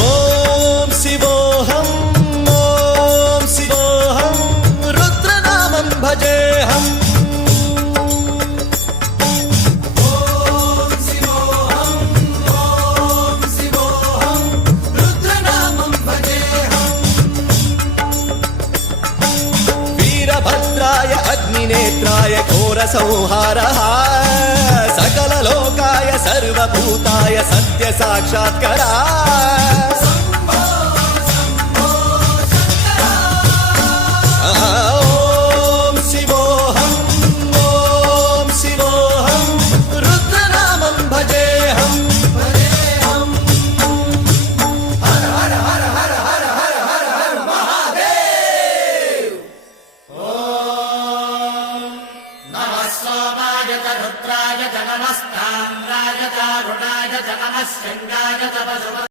ఓం శివోహం ఓం శివోహం రుద్రనామం భజేహం भद्राय अग्निनेत्राय घोरसंहारः सकललोकाय सर्वभूताय सत्यसाक्षात्करः